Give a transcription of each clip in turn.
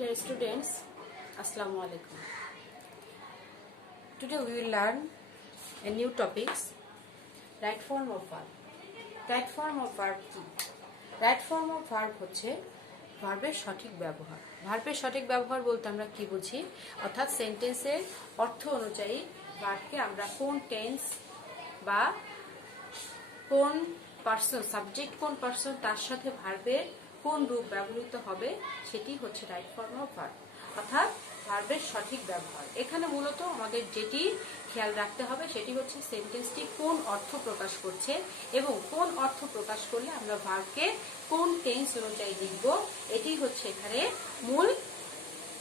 Dear students, Assalamu alaikum. Today we will learn a new topics, right form of verb. Right form of verb কি? Right form of verb হচ্ছে ভার্বের সঠিক ব্যবহার। ভার্বের সঠিক ব্যবহার বলতে আমরা কি বুঝি? অর্থাৎ সেন্টেন্সের অর্থ অনুযায়ী ভার্বকে আমরা কোন টেন্স বা কোন পার্সন, সাবজেক্ট কোন পার্সন, তার সাথে ভার্বের কোন রূপ ব্যবহৃত হবে সেটি হচ্ছে রাইট ফর্ম অফ ভার্ব, অর্থাৎ ভার্বের সঠিক ব্যবহার। এখানে মূলত আমাদের যেটি খেয়াল রাখতে হবে সেটি হচ্ছে সেন্টেন্সটি কোন অর্থ প্রকাশ করছে এবং কোন অর্থ প্রকাশ করলে আমরা ভার্বকে কোন টেন্স অনুযায়ী লিখব, এটি হচ্ছে এখানে মূল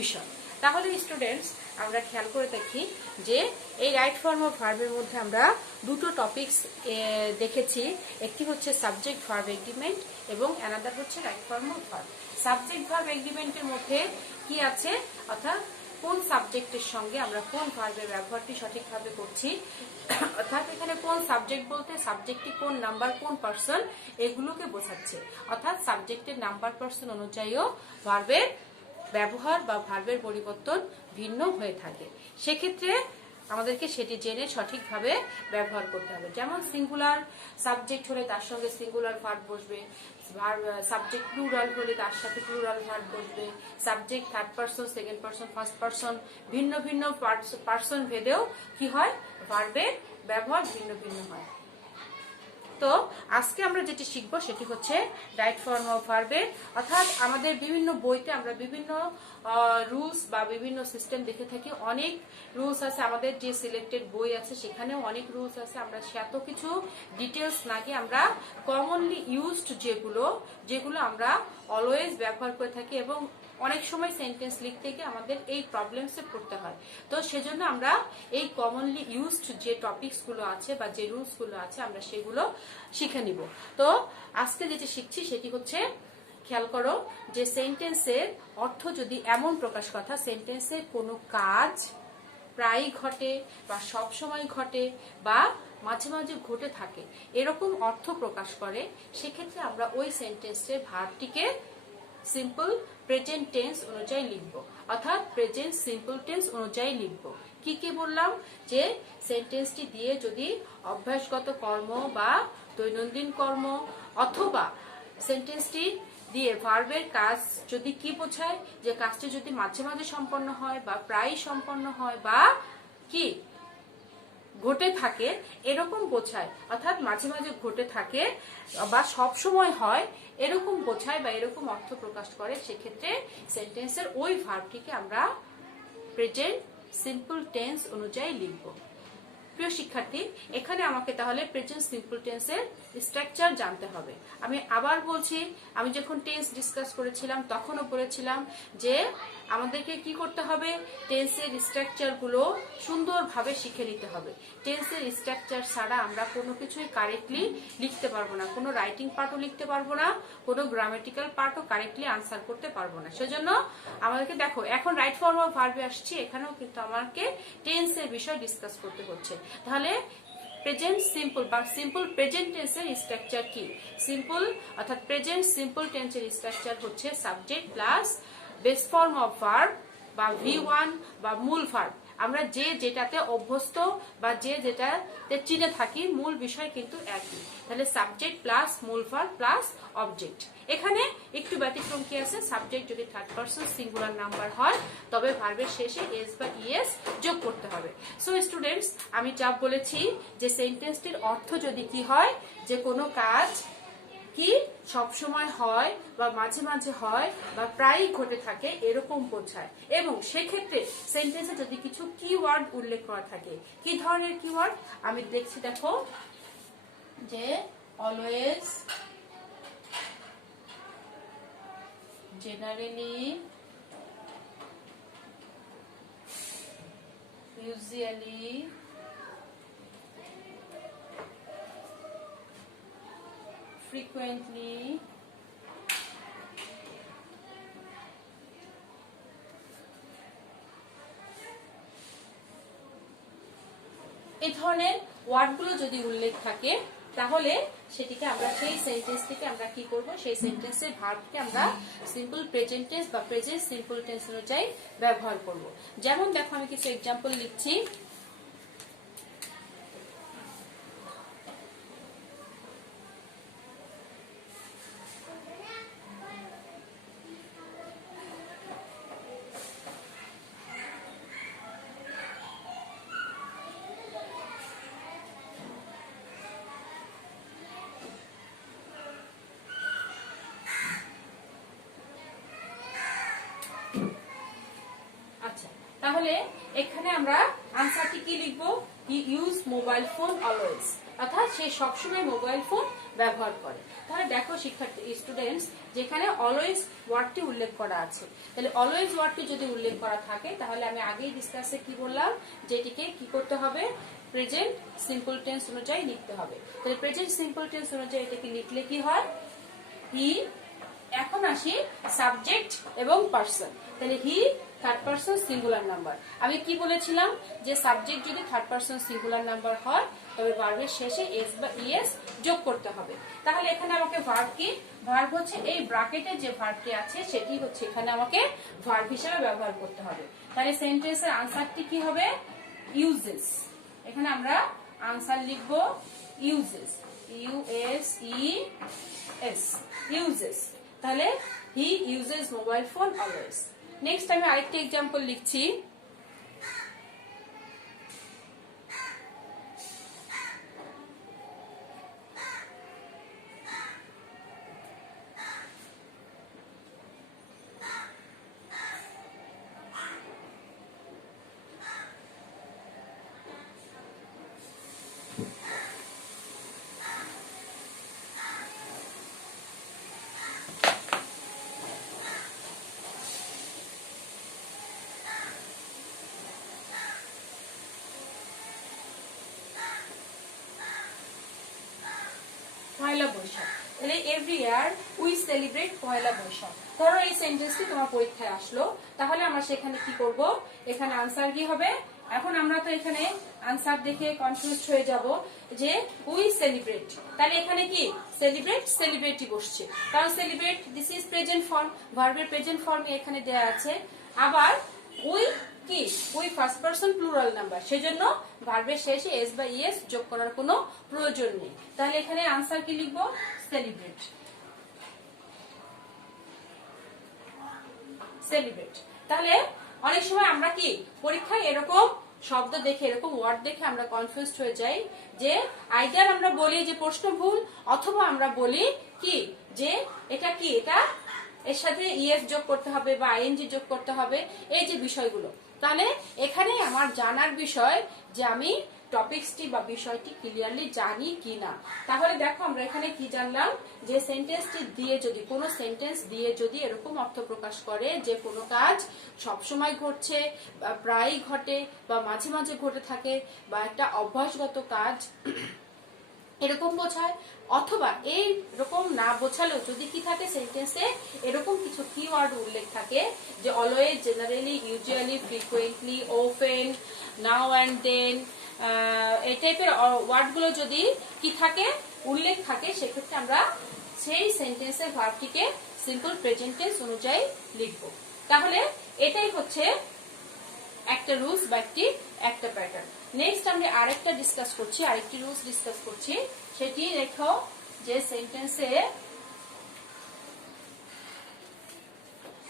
বিষয়। তাহলে স্টুডেন্টস আমরা খেয়াল করে দেখি যে এই রাইট ফর্ম অফ ভার্বের মধ্যে আমরা দুটো টপিকস দেখেছি। একটি হচ্ছে সাবজেক্ট ভার্ব এগ্রিমেন্ট এবং অ্যানাদার হচ্ছে right form of verb. Subject verb এগ্রিমেন্টের মধ্যে কি আছে, অর্থাৎ কোন সাবজেক্টের সঙ্গে আমরা কোন ভার্বের ব্যবহারটি সঠিকভাবে করছি, অর্থাৎ এখানে কোন সাবজেক্ট বলতে সাবজেক্টটি কোন নাম্বার কোন পার্সন এগুলোকে বোঝাচ্ছে। অর্থাৎ সাবজেক্টের নাম্বার পার্সন অনুযায়ীও ভার্বের ব্যবহার বা ভার্বের পরিবর্তন ভিন্ন হয়ে থাকে। সেক্ষেত্রে আমাদেরকে সেটি জেনে সঠিকভাবে ব্যবহার করতে হবে। যেমন সিঙ্গুলার সাবজেক্ট হলে তার সঙ্গে সিঙ্গুলার ভার্ব বসবে, সাবজেক্ট প্লুরাল হলে তার সাথে প্লুরাল ভার্ব বসবে, subject third person, second person, first person, ভিন্ন ভিন্ন পারসন ভেদেও কি হয়, ভার্বের ব্যবহার ভিন্ন ভিন্ন হয়। তো আজকে আমরা যেটি শিখবো সেটি হচ্ছে রাইট ফর্ম অফ ভার্বের, অর্থাৎ আমাদের বিভিন্ন বইতে আমরা বিভিন্ন রুলস বা বিভিন্ন সিস্টেম দেখে থাকি। অনেক রুলস আছে, আমাদের যে সিলেক্টেড বই আছে সেখানেও অনেক রুলস আছে। আমরা এত কিছু ডিটেলস না গিয়ে আমরা কমনলি ইউজড যেগুলো আমরা অলওয়েজ ব্যবহার করে থাকি এবং অনেক সময় সেন্টেন্স লিখতে গিয়ে আমাদের এই প্রবলেমসে পড়তে হয়। তো সেজন্য আমরা এই কমনলি ইউজড যে টপিকসগুলো আছে বা যে রুলসগুলো আছে আমরা সেগুলো শিখে নিব। তো আজকে যেটি শিখছি সেটি হচ্ছে, খেয়াল করো যে সেন্টেন্সের অর্থ যদি এমন প্রকাশ কথা, সেন্টেন্সের কোনো কাজ প্রায়ই ঘটে বা সব সময় ঘটে বা মাঝে মাঝে ঘটে থাকে এরকম অর্থ প্রকাশ করে, সেক্ষেত্রে আমরা ওই সেন্টেন্সের ভার্বটিকে সিম্পল প্রেজেন্ট টেন্স অনুযায়ী লিখব, অর্থাৎ প্রেজেন্ট সিম্পল টেন্স অনুযায়ী লিখব। কি কি বললাম, যে সেন্টেন্সটি দিয়ে যদি অভ্যাসগত কর্ম বা দৈনন্দিন কর্ম অথবা সেন্টেন্সটি দিয়ে ভার্বের কাজ যদি কি বোঝায়, যে কাজটি যদি মাঝে মাঝে সম্পন্ন হয় বা প্রায় সম্পন্ন হয় বা কি ঘটে থাকে এরকম বোঝায়, অর্থাৎ মাঝে মাঝে ঘটে থাকে বা সব সময় হয় এরকম বোঝায় বা এরকম অর্থ প্রকাশ করে, সেক্ষেত্রে সেন্টেন্সের ওই ভার্বটিকে আমরা প্রেজেন্ট সিম্পল টেন্স অনুযায়ী লিখব। প্রিয় শিক্ষার্থী, এখানে আমাকে তাহলে প্রেজেন্ট সিম্পল টেন্সের স্ট্রাকচার জানতে হবে। আমি আবার বলছি, আমি যখন টেন্স ডিসকাস করেছিলাম তখনও বলেছিলাম যে আমাদেরকে কি করতে হবে, টেন্সের স্ট্রাকচারগুলো সুন্দরভাবে শিখে নিতে হবে। টেন্সের স্ট্রাকচার ছাড়া আমরা কোনো কিছুই কারেক্টলি লিখতে পারবো না, কোনো রাইটিং পার্টও লিখতে পারবো না, কোনো গ্রামেটিক্যাল পার্টও কারেক্টলি আনসার করতে পারবো না। সেজন্য আমাদেরকে দেখো, এখন রাইট ফর্ম অফ ভার্বে আসছি, এখানেও কিন্তু আমাকে টেন্সের বিষয় ডিসকাস করতে হচ্ছে। তাহলে প্রেজেন্ট সিম্পল বা সিম্পল প্রেজেন্ট টেন্সের স্ট্রাকচার কি? সিম্পল অর্থাৎ প্রেজেন্ট সিম্পল টেন্সের স্ট্রাকচার হচ্ছে subject plus base form of verb বা V1 বা মূল ভার্ব। আমরা যে যেটাতে অভ্যস্ত বা যে যেটাতে চিনে থাকি মূল বিষয় কিন্তু একই। তাহলে সাবজেক্ট প্লাস মূল ভার্ব প্লাস অবজেক্ট। এখানে একটু ব্যতিক্রম কি আছে, সাবজেক্ট যদি থার্ড পারসন সিঙ্গুলার নাম্বার হয় তবে ভার্বের শেষে এস বা ইএস যোগ করতে হবে। সো স্টুডেন্টস, আমি যা বলেছি যে সেন্টেন্সটির অর্থ যদি কি হয়, যে কোনো কাজ কি সব সময় হয় বা মাঝে মাঝে হয় বা প্রায়ই ঘটে থাকে এরকম বোঝায়, এবং সেক্ষেত্রে সেন্টেন্সে যদি কিছু কিওয়ার্ড উল্লেখ করা থাকে। কি ধরনের কিওয়ার্ড আমি দেখছি, দেখো, যে অলওয়েজ, জেনারেলি, ইউজুয়ালি, frequently, এই ধরনের ওয়ার্ডগুলো যদি উল্লেখ থাকে তাহলে সেটিকে আমরা সেই সেন্টেন্সটিকে আমরা কি করব, সেই সেন্টেন্সের ভার্বকে আমরা সিম্পল প্রেজেন্ট টেন্স বা প্রেজেন্ট সিম্পল টেন্স অনুযায়ী ব্যবহার করব। যেমন দেখো আমি কিছু এক্সাম্পল লিখছি। আচ্ছা, তাহলে এখানে আমরা আনসারটি কি লিখবো, he use mobile phone always, অর্থাৎ সে সবসময় মোবাইল ফোন ব্যবহার করে। তাহলে দেখো শিক্ষার্থী স্টুডেন্টস, যেখানে অলওয়েজ ওয়ার্ডটি উল্লেখ করা আছে, তাহলে অলওয়েজ ওয়ার্ডটি যদি উল্লেখ করা থাকে তাহলে আমি আগেই ডিসকাসে কি বললাম, যেটিকে কি করতে হবে, প্রেজেন্ট সিম্পল টেন্স অনুযায়ী লিখতে হবে। তাহলে প্রেজেন্ট সিম্পল টেন্স অনুযায়ী এটাকে লিখলে কি হয়, হি, এখন আসি সাবজেক্ট এবং পার্সন। তাহলে he third person singular number. আমি কি বলেছিলাম যে সাবজেক্ট যদি থার্ড পার্সন সিঙ্গুলার নাম্বার হয় তবে ভার্বের শেষে এস বা ইএস যোগ করতে হবে। তাহলে এখানে আমাকে ভার্ব কি, ভার্ব হচ্ছে এই ব্র্যাকেটে যে ভার্বটি আছে সেটি হচ্ছে এখানে আমাকে ভার্ব হিসেবে ব্যবহার করতে হবে। তাহলে সেন্টেন্সের আনসারটি কি হবে, ইউজেস। এখানে আমরা আনসার লিখবো ইউজেস, ইউএসইএস, ইউজেস। তাহলে he uses mobile phone always. Next আমি আরেকটি এক্সাম্পল লিখছি। পয়লা বৈশাখ। তাহলে every year we celebrate Poila Baishakh. ধরো এই সেন্টেন্সটি তোমার পরীক্ষায় আসলো, তাহলে আমরা সেখানে কি করব, এখানে আনসার কি হবে। এখন আমরা তো এখানে আনসার দেখে কনফিউজ হয়ে যাব যে উই সেলিব্রেট, তাহলে এখানে কি সেলিব্রেট, সেলিব্রেটই বসছে, কারণ celebrate this is present form, ভার্বের প্রেজেন্ট ফর্মে এখানে দেয়া আছে। আবার উই কি, we first person plural number, সেজন্য ভার্বের শেষে এস বা ইএস যোগ করার কোনো প্রয়োজন নেই। তাহলে এখানে আনসার কি লিখবো, সেলিব্রেট, সেলিব্রেট। তাহলে অনেক সময় আমরা কি পরীক্ষায় এরকম শব্দ দেখে, এরকম ওয়ার্ড দেখে আমরা কনফিউজড হয়ে যাই যে আইদার আমরা বলি যে প্রশ্ন ভুল, অথবা আমরা বলি কি যে এটা কি, এটা এর সাথে ইএস যোগ করতে হবে বা আইএনজি যোগ করতে হবে, এই যে বিষয়গুলো। তাহলে এখানে আমার জানার বিষয় যে আমি টপিকসটি বা বিষয়টি ক্লিয়ারলি জানি কিনা। তাহলে দেখো আমরা এখানে কি জানলাম, যে সেন্টেন্সটি দিয়ে যদি, কোনো সেন্টেন্স দিয়ে যদি এরকম অর্থ প্রকাশ করে যে কোনো কাজ সবসময় ঘটছে, প্রায়ই ঘটে বা মাঝে মাঝে ঘটে থাকে, বা একটা অভ্যাসগত কাজ এরকম বোঝায়, অথবা এই রকম না বোঝালেও যদি কি থাকে সেন্টেন্সে এরকম কিছু কিওয়ার্ড উল্লেখ থাকে যে always, generally, usually, frequently, often, now and then, এই টাইপের ওয়ার্ডগুলো যদি কি থাকে, উল্লেখ থাকে, সেক্ষেত্রে আমরা সেই সেন্টেন্সের ভার্বটিকে সিম্পল প্রেজেন্ট টেন্স অনুযায়ী লিখব। তাহলে এটাই হচ্ছে একটা রুলস বা একটা প্যাটার্ন। নেক্সট আমি আরেকটা ডিসকাস করছি, আরেকটি রুলস ডিসকাস করছি। সেটি দেখো যে সেন্টেন্সে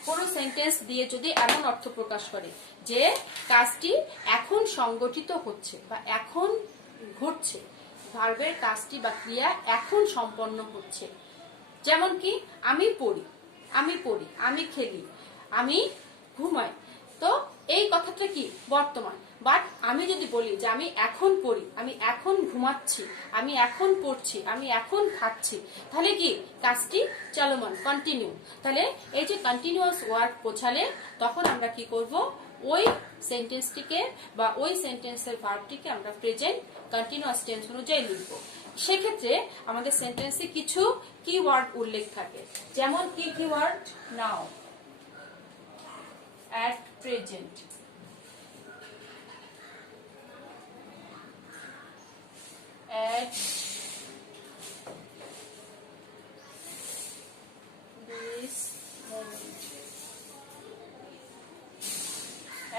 কোন সেন্টেন্স দিয়ে যদি এমন অর্থ প্রকাশ করে যে কাজটি এখন সংগঠিত হচ্ছে বা এখন ঘটছে, ভার্বের কাজটি বা ক্রিয়া এখন সম্পন্ন হচ্ছে, যেমন কি আমি পড়ি, আমি পড়ি, আমি খেলি, আমি ঘুমাই, তো এই কথাটা কি বর্তমান। বাট আমি যদি বলি যে আমি এখন পড়ি, আমি এখন ঘুমাচ্ছি, আমি এখন পড়ছি, আমি এখন খাচ্ছি, তাহলে কি কাজটি চলমান, কন্টিনিউ। তাহলে এই যে কন্টিনিউয়াস ওয়ার্ড বোঝালে তখন আমরা কি করব, ওই সেন্টেন্সটিকে বা ওই সেন্টেন্সের ভার্বটিকে আমরা প্রেজেন্ট কন্টিনিউয়াস টেন্স অনুযায়ী লিখব। সেক্ষেত্রে আমাদের সেন্টেন্সে কিছু কিওয়ার্ড উল্লেখ থাকে, যেমন কি keyword, now, at present, at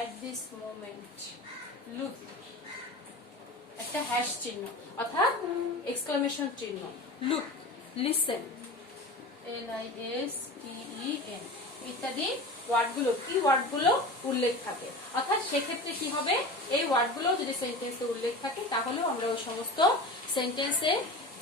at this moment. Look, একটা হ্যাশ চিহ্ন অর্থাৎ এক্সক্লামেশন চিহ্ন। লুক, লিসেন, LISTEN ইত্যাদি ওয়ার্ডগুলো কি ওয়ার্ডগুলো উল্লেখ থাকে। অর্থাৎ সেক্ষেত্রে কি হবে, এই ওয়ার্ডগুলো যদি সেন্টেন্সে উল্লেখ থাকে তাহলেও আমরা ওই সমস্ত সেন্টেন্সে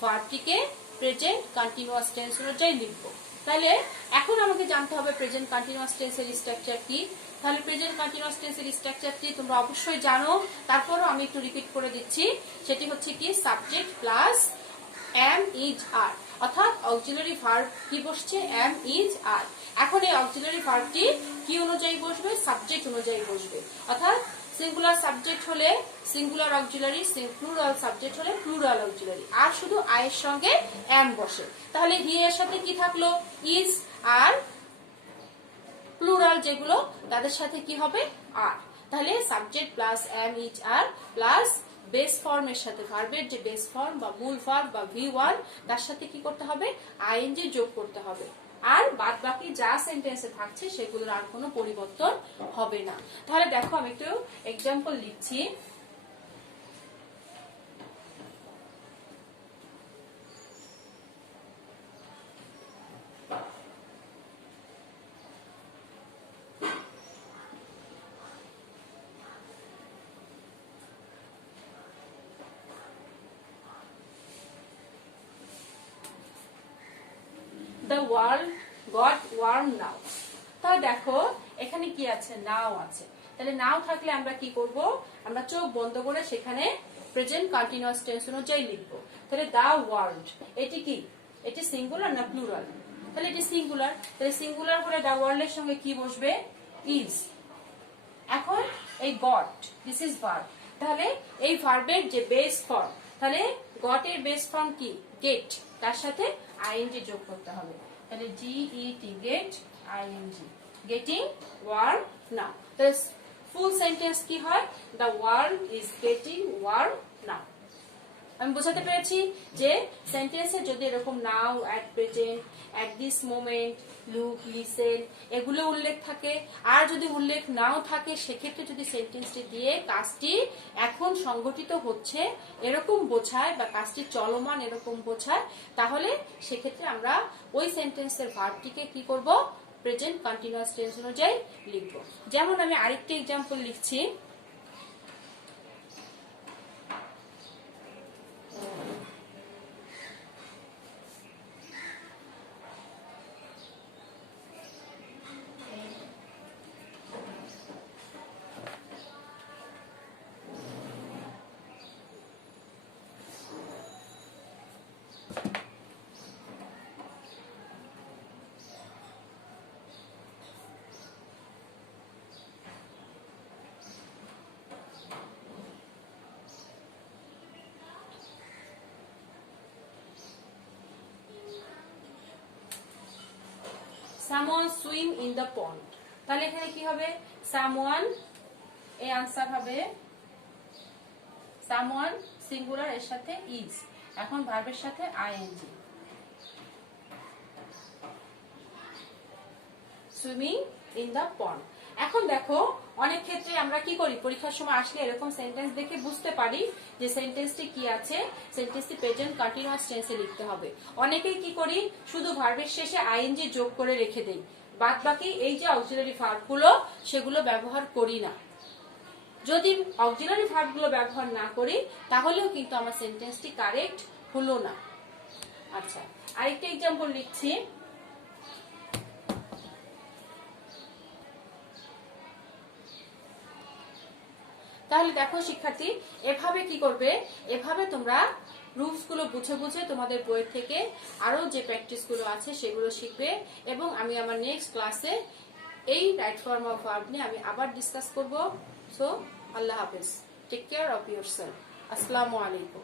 ভার্বটিকে প্রেজেন্ট কন্টিনিউয়াস টেন্স অনুযায়ী লিখব। তাহলে এখন আমাকে জানতে হবে প্রেজেন্ট কন্টিনিউয়াস টেন্সের স্ট্রাকচার কি। তাহলে প্রেজেন্ট কন্টিনিউয়াস টেন্সের স্ট্রাকচার কি তোমরা অবশ্যই জানো, তারপরও আমি একটু রিপিট করে দিচ্ছি। সেটি হচ্ছে কি subject plus am is are, অর্থাৎ অক্সিলারি ভার্ব কি বসছে am is are। এখন এই অক্সিলারি ভার্বটি কি অনুযায়ী বসবে, সাবজেক্ট অনুযায়ী বসবে। অর্থাৎ সিঙ্গুলার সাবজেক্ট হলে সিঙ্গুলার অক্সিলারি, প্লুরাল সাবজেক্ট হলে প্লুরাল অক্সিলারি, আর শুধু I এর সঙ্গে am বসে। তাহলে হি এর সাথে কি থাকলো, is, আর প্লুরাল যেগুলো তাদের সাথে কি হবে, আর। তাহলে subject plus am is are plus base ফর্মের সাথে ভার্বের যে বেস ফর্ম বা মূল ভার্ব বা V1 তার সাথে কি করতে হবে, ing যোগ করতে হবে। আর বাদ বাকি যা সেন্টেন্সে থাকছে সেগুলোর আর কোনো পরিবর্তন হবে না। তাহলে দেখো আমি একটু এক্সাম্পল লিখছি। The world got warm now. তাহলে দেখো এখানে কি আছে, নাও আছে। তাহলে নাও থাকলে আমরা কি করব, আমরা চোখ বন্ধ করে সেখানে প্রেজেন্ট কন্টিনিউয়াস টেন্স অনুযায়ী লিখব। তাহলে the world, এটি কি, এটি সিঙ্গুলার না প্লুরাল? তাহলে এটি সিঙ্গুলার, তাহলে সিঙ্গুলার হলে the world এর সঙ্গে কি বসবে, is। এখন এই got, this is verb, তাহলে এই ভার্বের যে বেস ফর্ম, তাহলে got এর বেস ফর্ম কি, get, তার সাথে ing যোগ করতে হবে। তাহলে GET, get, ing, getting warm now। তাহলে ফুল সেন্টেন্স কি হয়, the world is getting warm now। আমি বোঝাতে পেরেছি যে সেন্টেন্সে যদি এরকম নাও, at present, at this moment, look, listen এগুলো উল্লেখ থাকে, আর যদি উল্লেখ নাও থাকে সেক্ষেত্রে যদি সেন্টেন্সটি দিয়ে কাজটি এখন সংঘটিত হচ্ছে এরকম বোঝায় বা কাজটি চলমান এরকম বোঝায়, তাহলে সেক্ষেত্রে আমরা ওই সেন্টেন্সের ভার্বটিকে কি করব, প্রেজেন্ট কন্টিনিউয়াস টেন্স অনুযায়ী লিখব। যেমন আমি আরেকটি এক্সাম্পল লিখছি। Someone swim in the pond। তাহলে এখানে কি হবে, someone, এই আনসার হবে someone সিঙ্গুলার এর সাথে is, এখন ভার্বের সাথে ing, swimming in the pond. এখন দেখো অনেক ক্ষেত্রে আমরা কি করি, পরীক্ষার সময় আসলে এরকম সেন্টেন্স দেখে বুঝতে পারি যে সেন্টেন্সটি কি আছে, সেন্টেন্সটি প্রেজেন্ট কন্টিনিউয়াস টেন্সে লিখতে হবে। অনেকেই কি করি, শুধু ভার্বের শেষে ing যোগ করে রেখে দেই, বাদ বাকি এই যে অক্সিলারি ভার্বগুলো সেগুলো ব্যবহার করি না। যদি অক্সিলারি ভার্বগুলো ব্যবহার না করি তাহলেও কিন্তু আমার সেন্টেন্সটি কারেক্ট হলো না। আচ্ছা, আরেকটা এক্সাম্পল লিখছি। তাহলে দেখো শিক্ষার্থী, এভাবে কি করবে, এভাবে তোমরা রুলস গুলো বুঝে বুঝে তোমাদের বই থেকে আরো যে প্র্যাকটিস গুলো আছে সেগুলো শিখবে, এবং আমি আমার নেক্সট ক্লাসে এই রাইট ফর্ম অফ ভার্ব নিয়ে আমি আবার ডিসকাস করব। সো আল্লাহ হাফেজ, টেক কেয়ার অফ ইয়োরসেলফ, আসসালামু আলাইকুম।